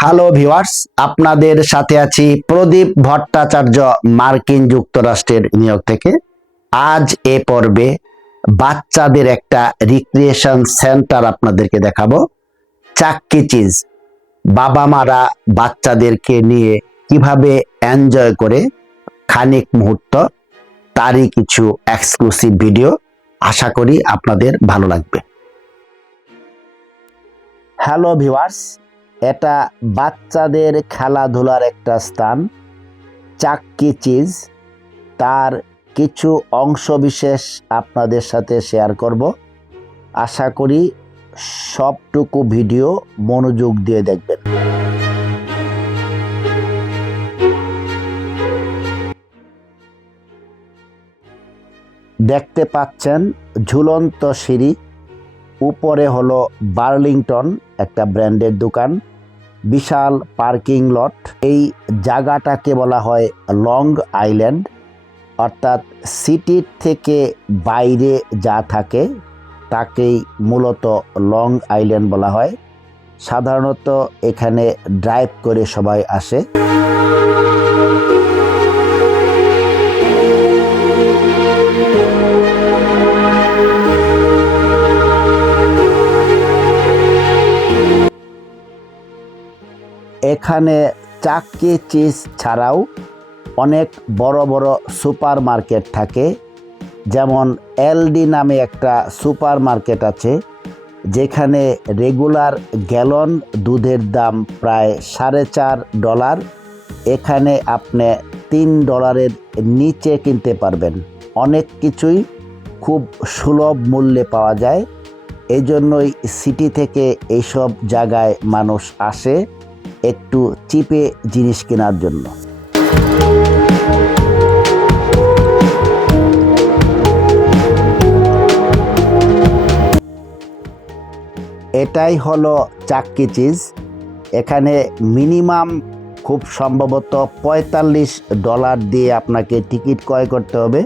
Hello viewers, আপনাদের সাথে আছি প্রদীপ ভট্টাচার্য, মার্কিন যুক্তরাষ্ট্রের নিউইয়র্ক থেকে। আজ এ পর্বে বাচ্চাদের একটা রিক্রিয়েশন সেন্টার আপনাদেরকে দেখাবো, চাক্কি চিজ। বাবা মারা বাচ্চাদেরকে নিয়ে কিভাবে এনজয় করে খানিক মুহূর্ত, তারই কিছু এক্সক্লুসিভ ভিডিও। আশা করি আপনাদের ভালো লাগবে। হ্যালো ভিউয়ার্স, এটা বাচ্চাদের খেলাধুলার একটা স্থান, চাক্কি চিজ। তার কিছু অংশবিশেষ আপনাদের সাথে শেয়ার করব। আশা করি সবটুকু ভিডিও মনোযোগ দিয়ে দেখবেন। দেখতে পাচ্ছেন ঝুলন্ত সিঁড়ি, উপরে হলো বার্লিংটন একটা ব্র্যান্ডের দোকান, বিশাল পার্কিং লট। এই জায়গাটাকে বলা হয় লং আইল্যান্ড, অর্থাৎ সিটির থেকে বাইরে যা থাকে তাকেই মূলত লং আইল্যান্ড বলা হয়। সাধারণত এখানে ড্রাইভ করে সবাই আসে। এখানে চাক্কি চিজ ছাড়াও অনেক বড় বড় সুপার মার্কেট থাকে, যেমন এলডি নামে একটা সুপার মার্কেট আছে, যেখানে রেগুলার গ্যালন দুধের দাম প্রায় $4.5। এখানে আপনি $3 নিচে কিনতে পারবেন। অনেক কিছুই খুব সুলভ মূল্যে পাওয়া যায়। এই জন্যই সিটি থেকে এইসব জায়গায় মানুষ আসে একটু চিপে জিনিস কেনার জন্য। এটাই হলো চাক্কি চিজ। এখানে মিনিমাম খুব সম্ভবত $45 দিয়ে আপনাকে টিকিট ক্রয় করতে হবে।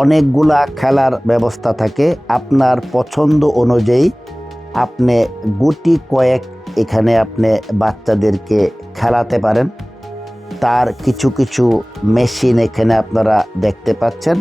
অনেকগুলা খেলার ব্যবস্থা থাকে, আপনার পছন্দ অনুযায়ী আপনি গুটি কয়েক এখানে আপনি বাচ্চাদেরকে খেলাতে পারেন। তার কিছু কিছু মেশিন এখানে আপনারা দেখতে পাচ্ছেন।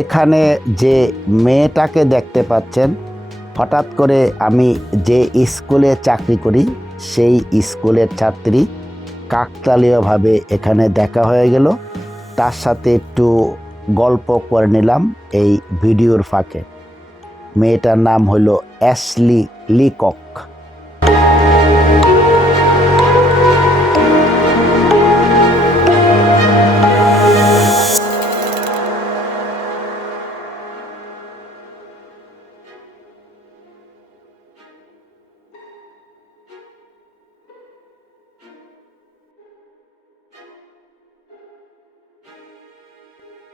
এখানে যে মেয়েটাকে দেখতে পাচ্ছেন, হঠাৎ করে আমি যে স্কুলে চাকরি করি সেই স্কুলের ছাত্রী, কাকতালীয়ভাবে এখানে দেখা হয়ে গেল। তার সাথে একটু গল্প করে নিলাম এই ভিডিওর ফাঁকে। মেয়েটার নাম হলো অ্যাশলি লিকক।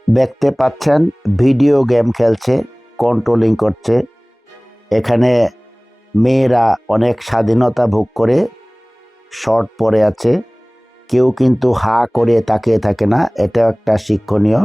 দেখতে পাচ্ছেন ভিডিও গেম খেলছে, কন্ট্রোলিং করছে। এখানে মেয়েরা অনেক স্বাধীনতা ভোগ করে শর্ট পরে আছে, কেউ কিন্তু হা করে তাকিয়ে থাকে না। এটা একটা শিক্ষণীয়।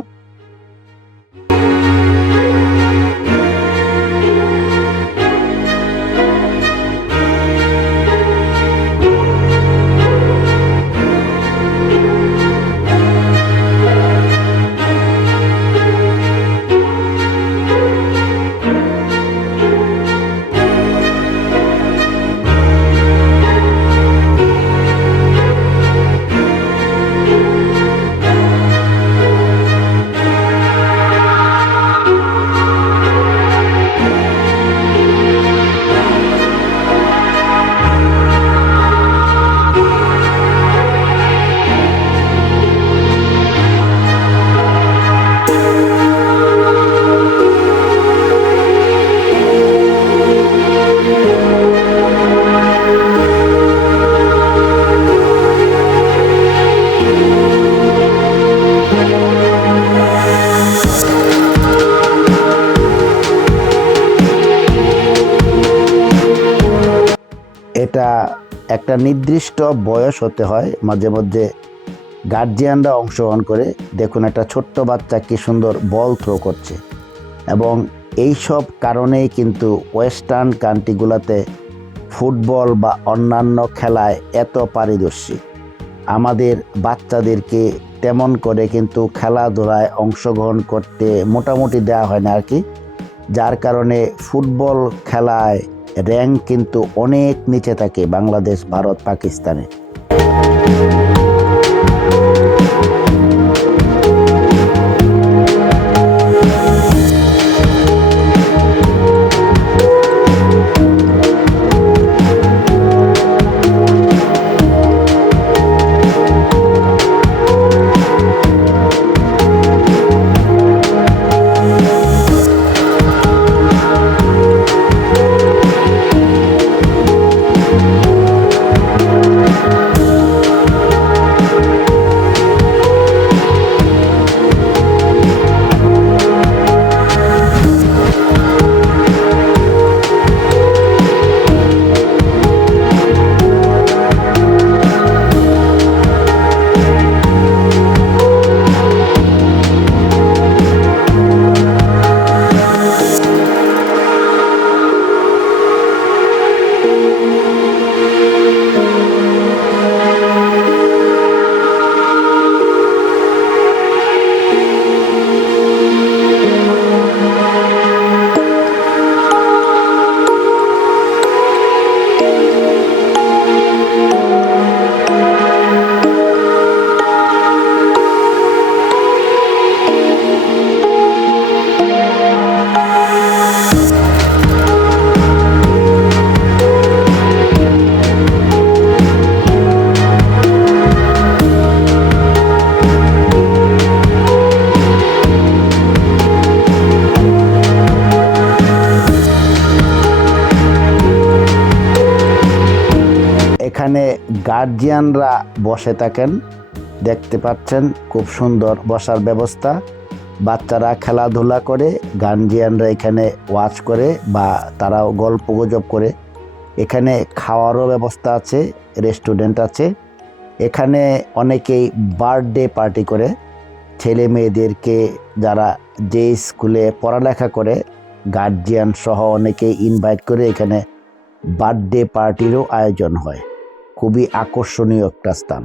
একটা নির্দিষ্ট বয়স হতে হয়, মাঝে মধ্যে গার্জিয়ানরা অংশগ্রহণ করে। দেখুন একটা ছোট্ট বাচ্চা কি সুন্দর বল থ্রো করছে। এবং এই সব কারণেই কিন্তু ওয়েস্টার্ন কান্ট্রিগুলোতে ফুটবল বা অন্যান্য খেলায় এত পারদর্শী। আমাদের বাচ্চাদেরকে তেমন করে কিন্তু খেলাধুলায় অংশগ্রহণ করতে মোটামুটি দেওয়া হয় না আর কি, যার কারণে ফুটবল খেলায় র্যাঙ্ক কিন্তু অনেক নিচে থাকে বাংলাদেশ, ভারত, পাকিস্তানে। এখানে গার্জিয়ানরা বসে থাকেন, দেখতে পাচ্ছেন খুব সুন্দর বসার ব্যবস্থা। বাচ্চারা খেলাধুলা করে, গার্জিয়ানরা এখানে ওয়াচ করে বা তারাও গল্প গুজব করে। এখানে খাওয়ারও ব্যবস্থা আছে, রেস্টুরেন্ট আছে। এখানে অনেকেই বার্থডে পার্টি করে, ছেলে মেয়েদেরকে যারা যে স্কুলে পড়ালেখা করে গার্জিয়ান সহ অনেকেই ইনভাইট করে এখানে বার্থডে পার্টিরও আয়োজন হয়। খুবই আকর্ষণীয় একটা স্থান।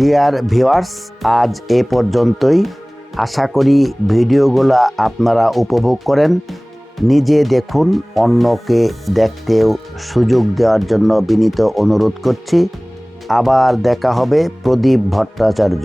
ডিয়ার ভিউয়ার্স, আজ এ পর্যন্তই। আশা করি ভিডিওগুলো আপনারা উপভোগ করেন। নিজে দেখুন, অন্যকে দেখতেও সুযোগ দেওয়ার জন্য বিনীত অনুরোধ করছি। আবার দেখা হবে। প্রদীপ ভট্টাচার্য।